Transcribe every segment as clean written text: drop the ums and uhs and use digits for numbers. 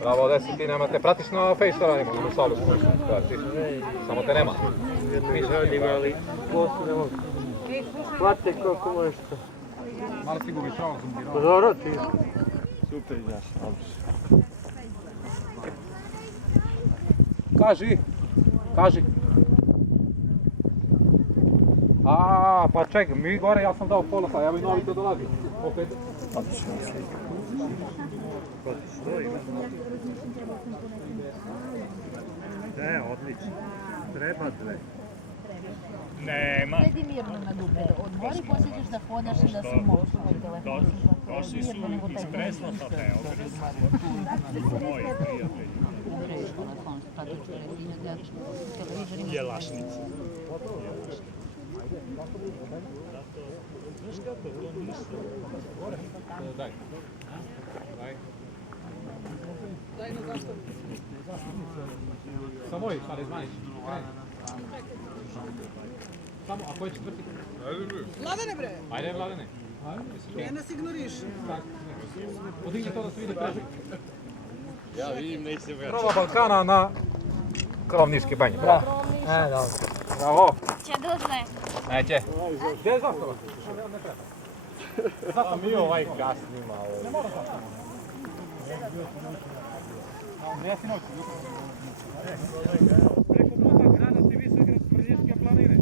Bravo, Desi, ti nemate, pratiš na Face što radimo, na Musalu smo pratiš, samo te nema. Radim, ali poslije ne mogu. Plate koliko možeš to. Malo si gubiš ovo zumbirao. Pa dobro ti. Super izaš, dobro. Kaži. Pa čekaj, mi gore, ja sam dao pola sada, ja bi novi to dolazi. Opet. Ne, odlično. Treba dve. Nema. Sedi mirno na dupe, odmori, poslije ćeš da hodaš i da se možeš na telefonu. Došli su iz Presnota, Beograd. Moji prijatelji. Jelašnici. Znaš kako, to nisu. Daj. Daj na zastavu. Samo i, sada izmaniš. Samo, a koji četvrti? Mladene bre! Ajde, Mladene. Ne nas ignoriš. Podigni to da se vidi preži. Ja vidim, neće vrati. Prova Balkana na Krovničke banje. Bravo. Bravo. Će dužne. Neće. Gdje je zastava? A mi ovaj kasnimo ovo. Ne mora zastava. Gdje si noći? Preko puta granati Višegrad Brnješke planine.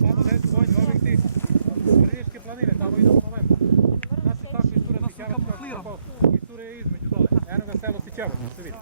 Tamo gdje su vojni objekti Brnješke planine, tamo idemo u novembru. Znači tako isture Tiheračka, isture između dole. Eno ga selo Sićevo, se vidi.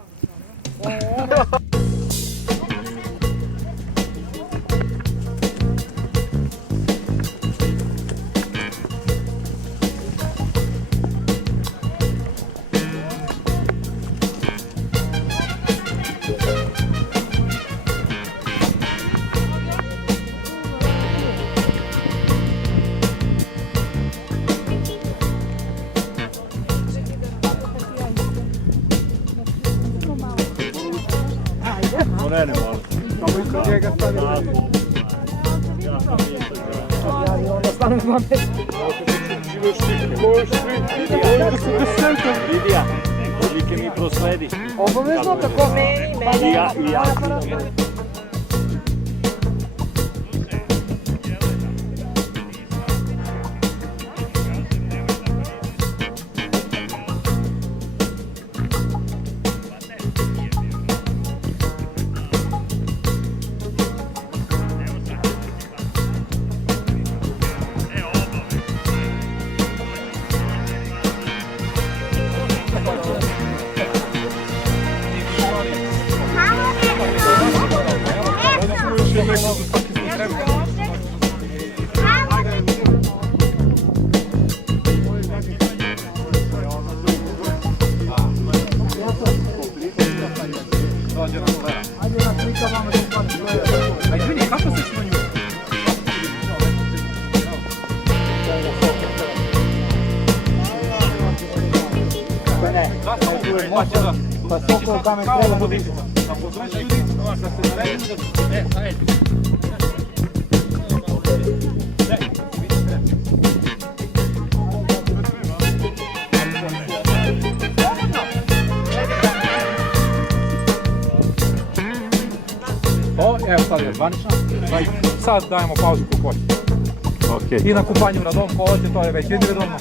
Ne malo. Samo ispod njega stavili. Lidija, odlike mi prosledi. Obavezno tako meni. I ja. Pa koliko kamen treba biti? Evo sad je zvanično. Sad dajemo pauzu kupanje. I na kupanju na dom ko hoće, to je već individualno.